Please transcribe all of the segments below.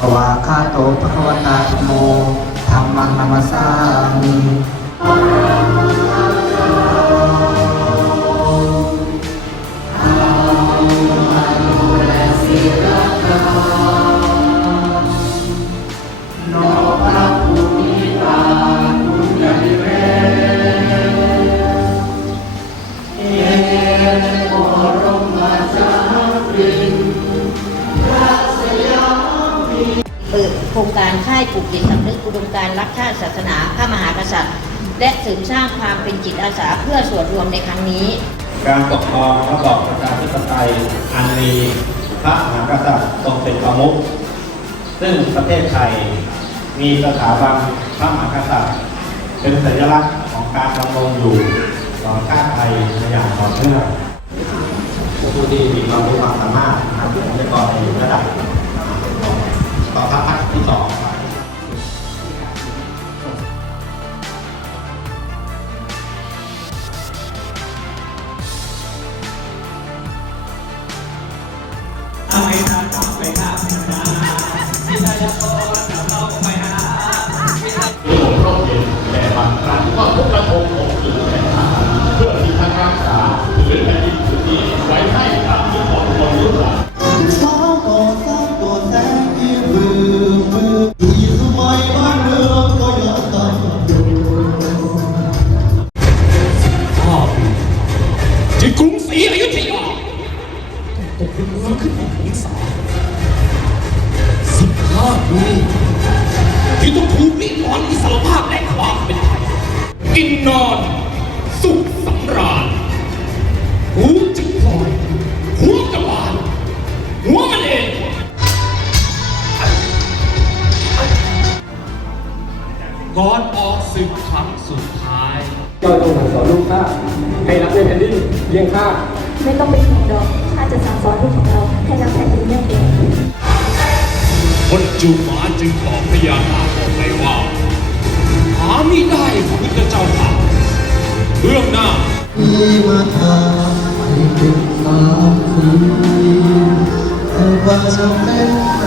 ภวาคาโตภควตาธโมธรรมังนมัสสามิ รงการค่ายปลูกจิตสำนึกอุดมการณ์รักชาติศาสนาพระมหากษัตริย์ และเสริมสร้างความเป็นจิตอาสาเพื่อส่วนรวมในครั้งนี้ การปกครองระบอบประชาธิปไตยอันมีพระมหากษัตริย์ทรงเป็นประมุขซึ่งประเทศไทยมีสถาบันพระมหากษัตริย์ เป็นสัญลักษณ์ของการดำรงอยู่ของชาติไทยในอย่างต่อเนื่องผู้ที่มีความรู้ความสามารถนะครับผมจะก่อในระดับ ต่อพระพักที่สองครับ นมาถึงสามสิบห้าปีที่ต้องถูกลิดรอนอิสรภาพและความเป็นไทยกินนอน สุขสำราญหูจึงพลอย หัวกระบาลหัวมันเองก่อนออกศึกครั้งสุดท้ายเราจงสั่งสอนลูกข้าให้รักในแผ่นดินเลี้ยงข้า ไม่ต้องเป็นห่วงดอกข้าจะสั่งสอนลูกของเราให้รักแผ่นดินแม่เองคนจูมาจึงขอพยานาคออกไปว่า หาไม่ได้พระพุทธเจ้าค่ะเบื้องหน้ามีมาทางให้เป็นสามคืนแต่ว่าจะเป็นไร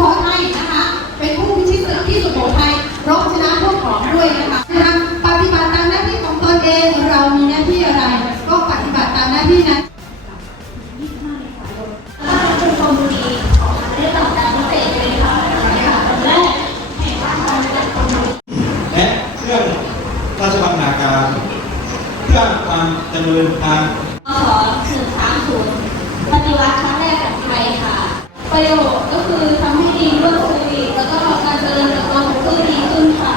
โขทัยนะคะ เป็นผู้พิชิตศึกที่สุโขทัยรบชนะพวกขอมด้วยนะคะนะคะปฏิบัติตามหน้าที่ของตนเองเรามีหน้าที่อะไร ก็ปฏิบัติตามหน้าที่นั้นเป็นความดีได้รับการพิเศษเลยค่ะและแห่งราชการจัดคนดีและเครื่องราชบรรณาการเพื่อความเจริญทางขอสืบสามศูนย์ปฏิวัติครั้งแรกของไทยค่ะ ประโยชน์ก็คือทำให้ ดีด้วยโควิดแล้วก็การเจริญเติบโตของพืชดีขึ้นค่ะ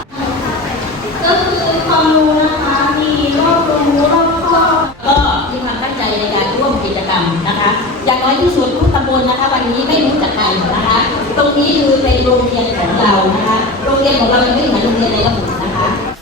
ก็คือความรู้นะคะมีรอบรู้รอบครอบก็มีความตั้งใจในการร่วมกิจกรรมนะคะอย่างน้อยที่สุดทุกตำบลนะคะ วันนี้ไม่รู้จักใครนะคะ ตรงนี้คือเป็นโรงเรียนของเรานะคะ โรงเรียนของเรายังไม่เหมือนโรงเรียนในระบบนะคะ